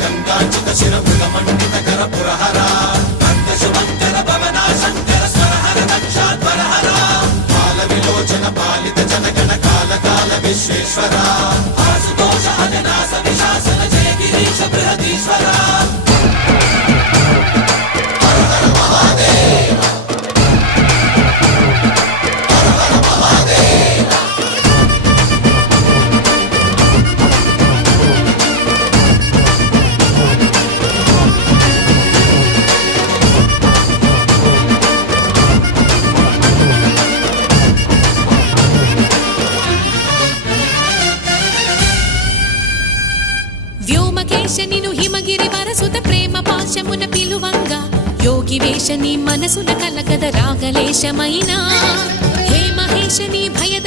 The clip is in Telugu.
గంగాచిత శిరముల మండిత కర పురహర శుభంకర భవనా శంకర స్వరహర దక్షాధ్వరహర బాల విలోచన పాలిత జనగణ కాల కాల విశ్వేశ్వర ఆశుతోష అజనాస విశాసన జయ గిరీశ బృహదీశ్వర వ్యోమకేశనిను హిమగిరి వరసుత ప్రేమ పాశమున పిలువంగా యోగి వేషని మనసున కలకద రాగలేశమైనా హే మహేశని భయద